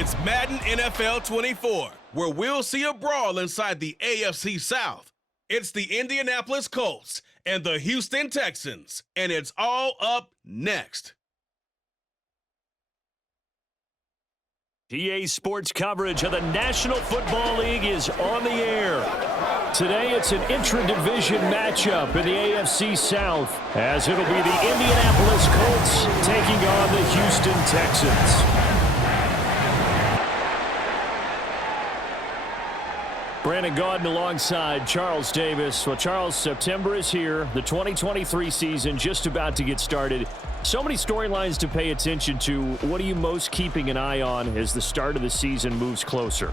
It's Madden NFL 24, where we'll see a brawl inside the AFC South. It's the Indianapolis Colts and the Houston Texans, and it's all up next. PA Sports coverage of the National Football League is on the air. Today it's an intra-division matchup in the AFC South, as it'll be the Indianapolis Colts taking on the Houston Texans. Brandon Gaudin alongside Charles Davis. Well, Charles, September is here. The 2023 season just about to get started. So many storylines to pay attention to. What are you most keeping an eye on as the start of the season moves closer?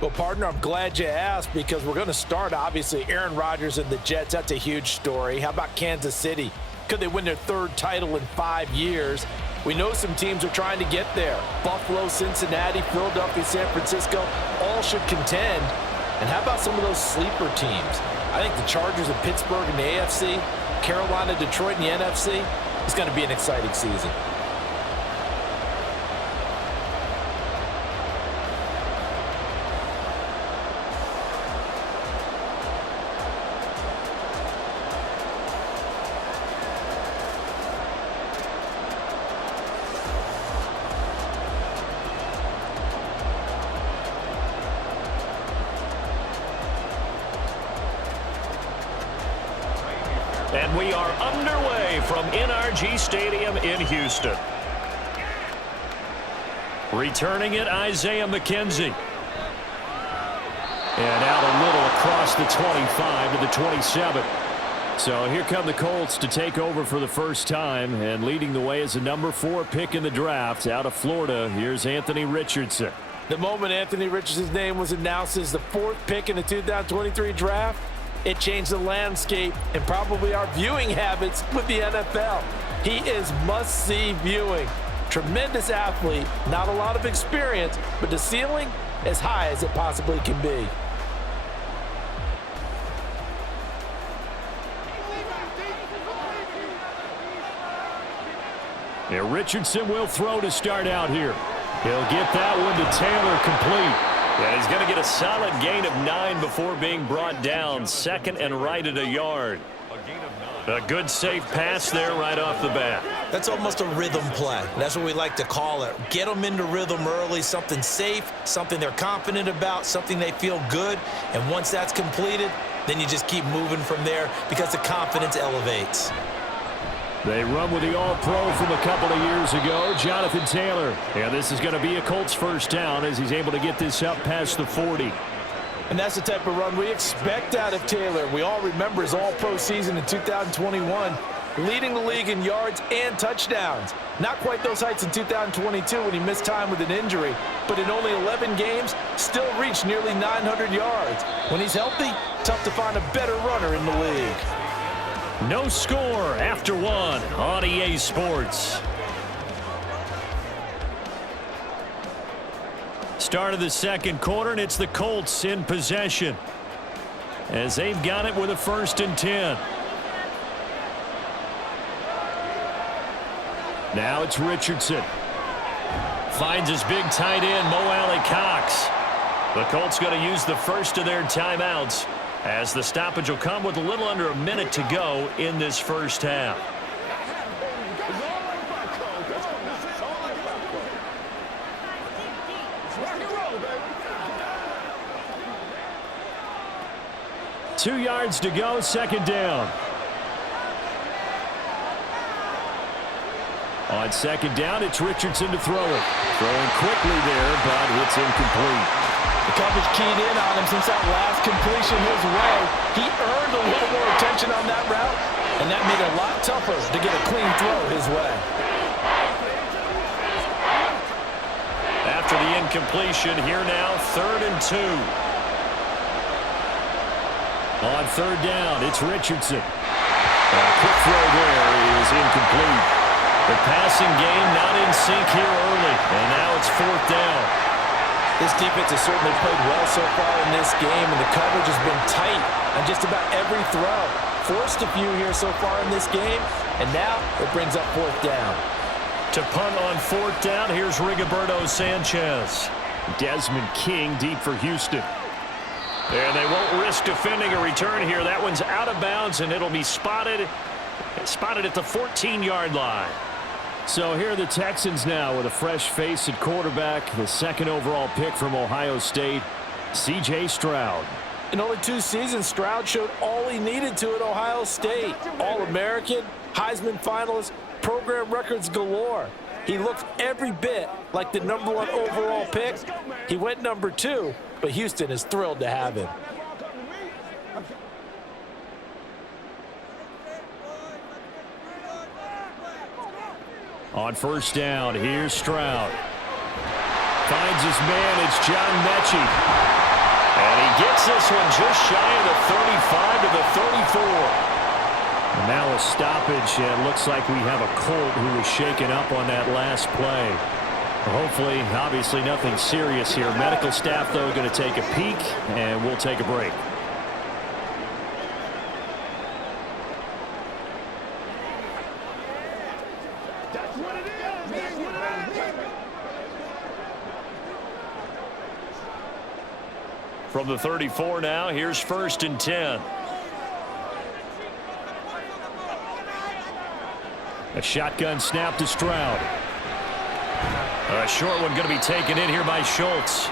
Well, partner, I'm glad you asked, because we're going to start, obviously, Aaron Rodgers and the Jets. That's a huge story. How about Kansas City? Could they win their third title in 5 years? We know some teams are trying to get there. Buffalo, Cincinnati, Philadelphia, San Francisco, all should contend. And how about some of those sleeper teams? I think the Chargers of Pittsburgh in the AFC, Carolina, Detroit in the NFC, it's going to be an exciting season. And we are underway from NRG Stadium in Houston. Returning it, Isaiah McKenzie. And out a little across the 25 to the 27. So here come the Colts to take over for the first time, and leading the way is the number 4 pick in the draft out of Florida. Here's Anthony Richardson. The moment Anthony Richardson's name was announced as the 4th pick in the 2023 draft, it changed the landscape and probably our viewing habits with the NFL. He is must-see viewing. Tremendous athlete, not a lot of experience, but the ceiling as high as it possibly can be. Yeah, Richardson will throw to start out here. He'll get that one to Taylor, complete. And he's going to get a solid gain of 9 before being brought down. Second and right at a yard. A good safe pass there right off the bat. That's almost a rhythm play. That's what we like to call it. Get them into rhythm early, something safe, something they're confident about, something they feel good. And once that's completed, then you just keep moving from there because the confidence elevates. They run with the All-Pro from a couple of years ago, Jonathan Taylor. Yeah, this is going to be a Colts first down as he's able to get this up past the 40. And that's the type of run we expect out of Taylor. We all remember his All-Pro season in 2021, leading the league in yards and touchdowns. Not quite those heights in 2022 when he missed time with an injury, but in only 11 games, still reached nearly 900 yards. When he's healthy, tough to find a better runner in the league. No score after 1 on EA Sports. Start of the second quarter, and it's the Colts in possession as they've got it with a 1st and 10. Now it's Richardson. Finds his big tight end, Mo Alley-Cox. The Colts going to use the first of their timeouts, as the stoppage will come with a little under a minute to go in this first half. Two yards to go, second down. On second down, it's Richardson to throw it. Throwing quickly there, but it's incomplete. The coverage keyed in on him since that last completion his way. He earned a little more attention on that route, and that made it a lot tougher to get a clean throw his way. After the incompletion, here now, 3rd and 2. On 3rd down, it's Richardson. A quick throw there is incomplete. The passing game not in sync here early, and now it's 4th down. This defense has certainly played well so far in this game, and the coverage has been tight on just about every throw. Forced a few here so far in this game, and now it brings up 4th down. To punt on 4th down, here's Rigoberto Sanchez. Desmond King deep for Houston. And they won't risk defending a return here. That one's out of bounds, and it'll be spotted at the 14-yard line. So here are the Texans now with a fresh face at quarterback, the second overall pick from Ohio State, C.J. Stroud. In only 2 seasons, Stroud showed all he needed to at Ohio State. All-American, Heisman finalist, program records galore. He looked every bit like the #1 overall pick. He went #2, but Houston is thrilled to have him. On first down, here's Stroud. Finds his man, it's John Mechie. And he gets this one just shy of the 35 to the 34. And now a stoppage, and it looks like we have a Colt who was shaken up on that last play. Hopefully, obviously nothing serious here. Medical staff, though, going to take a peek, and we'll take a break. From the 34 now, here's 1st and 10. A shotgun snap to Stroud. A short one going to be taken in here by Schultz.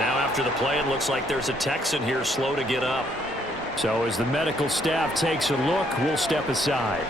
Now after the play, it looks like there's a Texan here slow to get up. So as the medical staff takes a look, we'll step aside.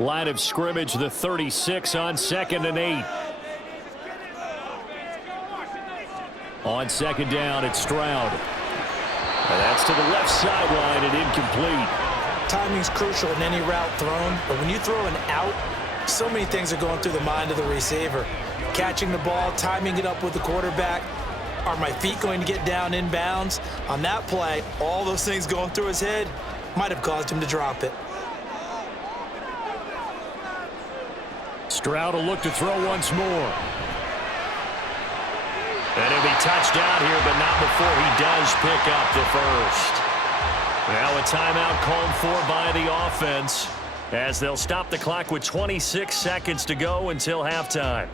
Line of scrimmage, the 36 on 2nd and 8. On 2nd down, it's Stroud. And that's to the left sideline and incomplete. Timing's crucial in any route thrown, but when you throw an out, so many things are going through the mind of the receiver. Catching the ball, timing it up with the quarterback. Are my feet going to get down in bounds? On that play, all those things going through his head might have caused him to drop it. Stroud will look to throw once more. And he'll be touched out here, but not before he does pick up the first. Now a timeout called for by the offense as they'll stop the clock with 26 seconds to go until halftime.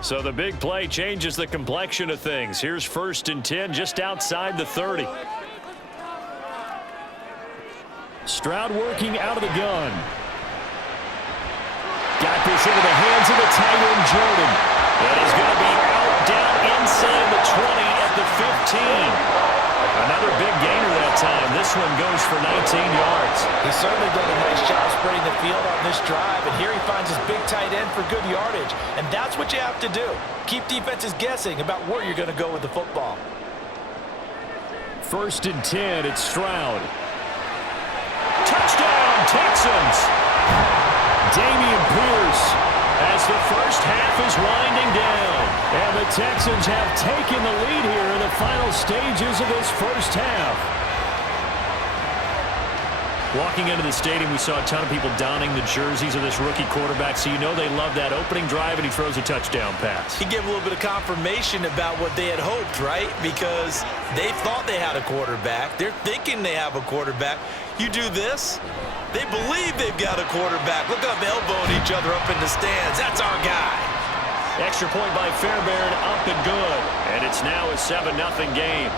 So the big play changes the complexion of things. Here's 1st and 10 just outside the 30. Stroud working out of the gun. Got this into the hands of the tight end, Jordan. And he's going to be out down inside the 20 at the 15. Another big gainer that time. This one goes for 19 yards. He's certainly done a nice job spreading the field on this drive, and here he finds his big tight end for good yardage. And that's what you have to do. Keep defenses guessing about where you're going to go with the football. 1st and 10, it's Stroud. Touchdown, Texans! Dameon Pierce as the first half is winding down. And the Texans have taken the lead here in the final stages of this first half. Walking into the stadium, we saw a ton of people donning the jerseys of this rookie quarterback, so you know they love that opening drive, and he throws a touchdown pass. He gave a little bit of confirmation about what they had hoped, right? Because they thought they had a quarterback. They're thinking they have a quarterback. You do this, they believe they've got a quarterback. Look up, elbowing each other up in the stands. That's our guy. Extra point by Fairbairn, up and good. And it's now a 7-0 game.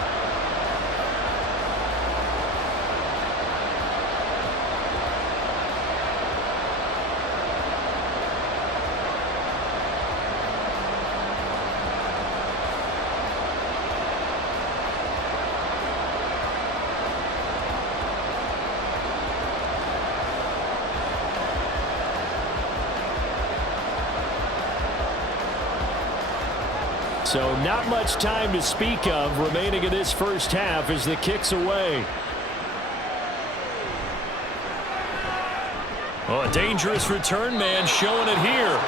So not much time to speak of remaining in this first half as the kick's away. Oh, a dangerous return man showing it here.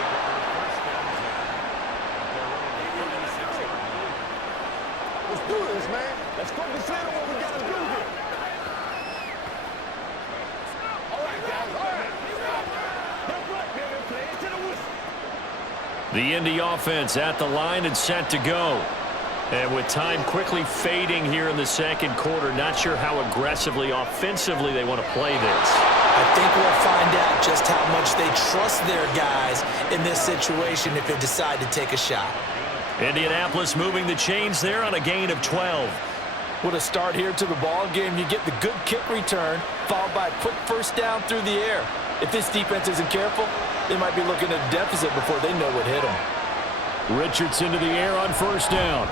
The Indy offense at the line and set to go. And with time quickly fading here in the second quarter, not sure how aggressively, offensively they want to play this. I think we'll find out just how much they trust their guys in this situation if they decide to take a shot. Indianapolis moving the chains there on a gain of 12. What a start here to the ball game. You get the good kick return, followed by a quick first down through the air. If this defense isn't careful, they might be looking at a deficit before they know what hit them. Richardson to the air on first down.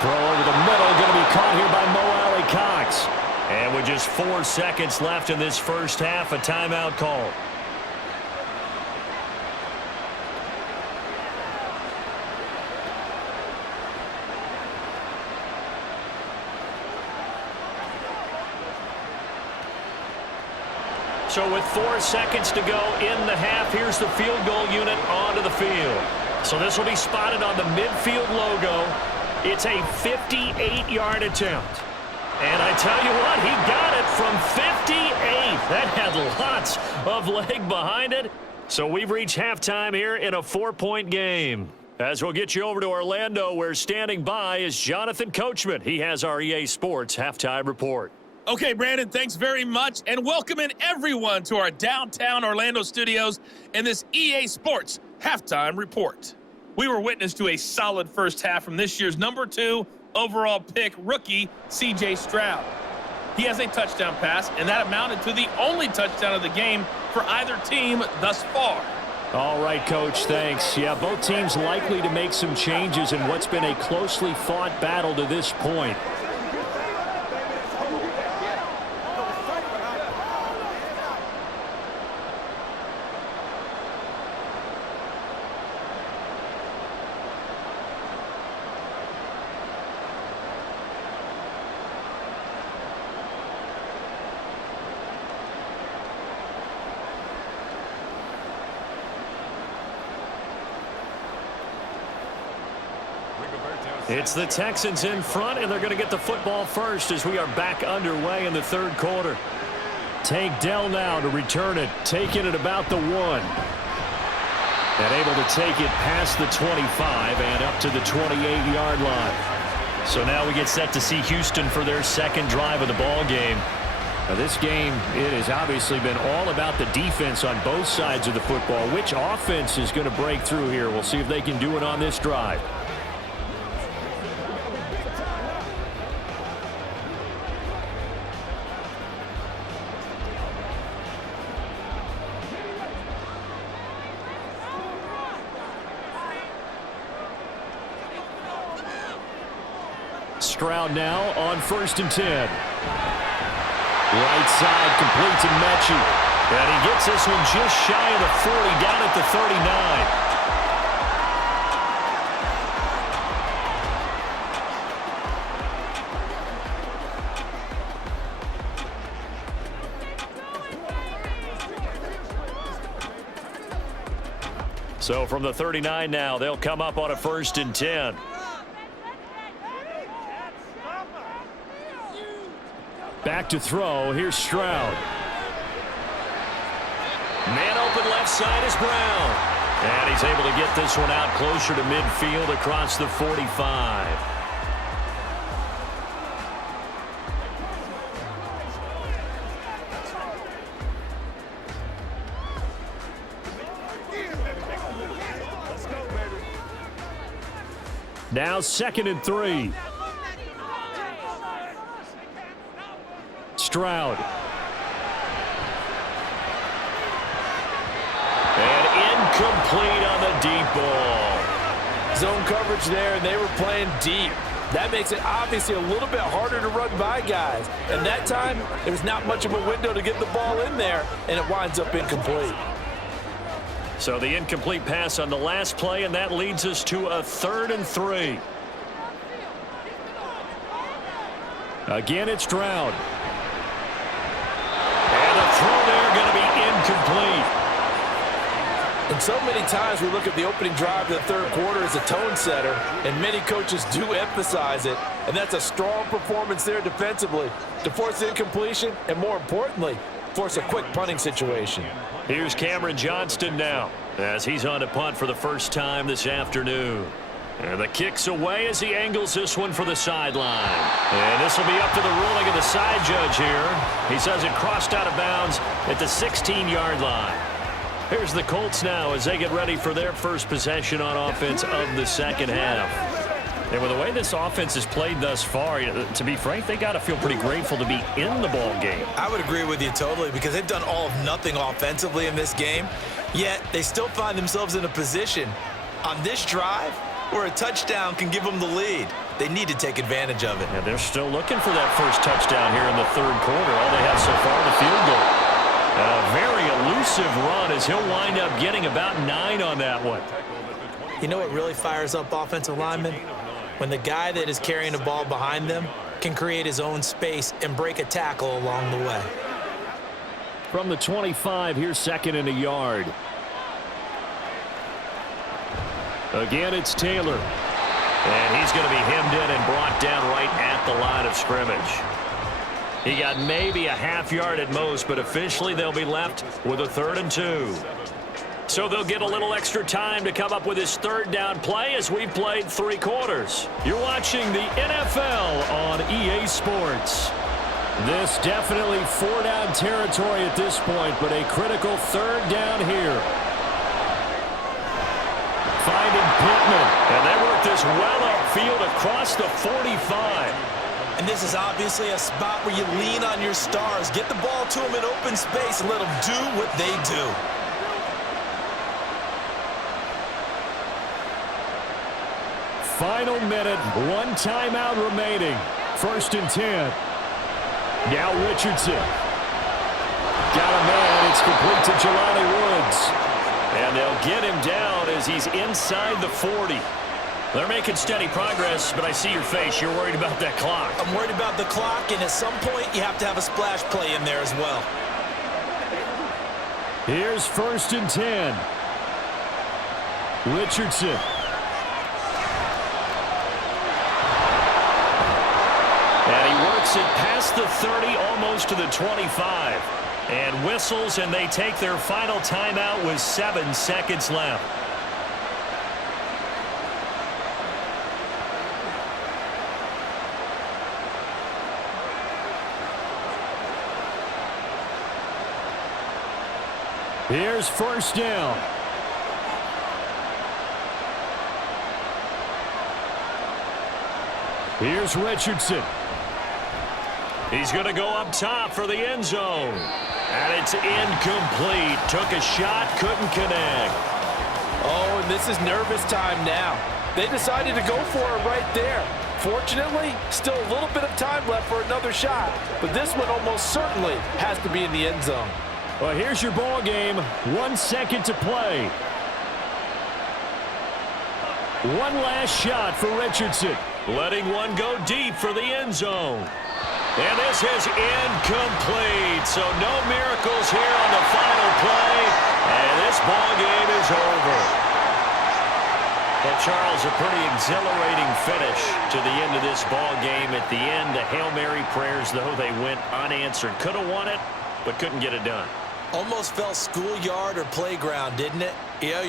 Throw over the middle, going to be caught here by Mo Alley-Cox. And with just 4 seconds left in this first half, a timeout call. So with 4 seconds to go in the half, here's the field goal unit onto the field. So this will be spotted on the midfield logo. It's a 58-yard attempt. And I tell you what, he got it from 58. That had lots of leg behind it. So we've reached halftime here in a 4-point game. As we'll get you over to Orlando, where standing by is Jonathan Coachman. He has our EA Sports halftime report. Okay, Brandon, thanks very much, and welcome in everyone to our downtown Orlando studios in this EA Sports halftime report. We were witness to a solid first half from this year's number 2 overall pick rookie, C.J. Stroud. He has a touchdown pass, and that amounted to the only touchdown of the game for either team thus far. All right, Coach, thanks. Yeah, both teams likely to make some changes in what's been a closely fought battle to this point. It's the Texans in front, and they're going to get the football first as we are back underway in the third quarter. Tank Dell now to return it, taking it about the 1. And able to take it past the 25 and up to the 28-yard line. So now we get set to see Houston for their second drive of the ball game. Now this game, it has obviously been all about the defense on both sides of the football. Which offense is going to break through here? We'll see if they can do it on this drive. Stroud now on 1st and 10. Right side complete to Mechie. And he gets this one just shy of the 40, down at the 39. So from the 39 now, they'll come up on a 1st and 10. Back to throw. Here's Stroud. Man open left side is Brown. And he's able to get this one out closer to midfield across the 45. Now 2nd and 3. Stroud. And incomplete on the deep ball. Zone coverage there, and they were playing deep. That makes it obviously a little bit harder to run by guys. And that time, there was not much of a window to get the ball in there, and it winds up incomplete. So the incomplete pass on the last play, and that leads us to a 3rd and 3. Again, it's Stroud. And the throw there going to be incomplete. And so many times we look at the opening drive of the third quarter as a tone setter, and many coaches do emphasize it, and that's a strong performance there defensively to force incompletion, and more importantly, force a quick punting situation. Here's Cameron Johnston now as he's on to punt for the first time this afternoon. And the kick's away as he angles this one for the sideline. And this will be up to the ruling of the side judge here. He says it crossed out of bounds at the 16-yard line. Here's the Colts now as they get ready for their first possession on offense of the second half. And with the way this offense has played thus far, to be frank, they got to feel pretty grateful to be in the ball game. I would agree with you totally because they've done all of nothing offensively in this game, yet they still find themselves in a position on this drive where a touchdown can give them the lead. They need to take advantage of it. And they're still looking for that first touchdown here in the third quarter. All they have so far, the field goal. And a very elusive run as he'll wind up getting about 9 on that one. You know what really fires up offensive linemen? When the guy that is carrying the ball behind them can create his own space and break a tackle along the way. From the 25, here's second and a yard. Again, it's Taylor. And he's going to be hemmed in and brought down right at the line of scrimmage. He got maybe a half yard at most, but officially they'll be left with a 3rd and 2. So they'll get a little extra time to come up with his third down play as we've played 3 quarters. You're watching the NFL on EA Sports. This definitely 4-down territory at this point, but a critical 3rd down here. Finding Pittman, and they work this well upfield across the 45. And this is obviously a spot where you lean on your stars. Get the ball to them in open space and let them do what they do. Final minute, 1 timeout remaining. 1st and 10. Now Richardson. Got a man, it's complete to Jelani Woods. And they'll get him down as he's inside the 40. They're making steady progress, but I see your face. You're worried about that clock. I'm worried about the clock, and at some point you have to have a splash play in there as well. Here's 1st and 10. Richardson. And he works it past the 30, almost to the 25. And whistles, and they take their final timeout with 7 seconds left. Here's 1st down. Here's Richardson. He's going to go up top for the end zone. And it's incomplete. Took a shot, couldn't connect. Oh, and this is nervous time now. They decided to go for it right there. Fortunately, still a little bit of time left for another shot. But this one almost certainly has to be in the end zone. Well, here's your ball game. 1 second to play. One last shot for Richardson. Letting one go deep for the end zone. And this is incomplete. So no miracles here on the final play. And this ball game is over. Well, Charles, a pretty exhilarating finish to the end of this ball game. At the end, the Hail Mary prayers, though, they went unanswered. Could have won it, but couldn't get it done. Almost felt schoolyard or playground, didn't it? Yeah.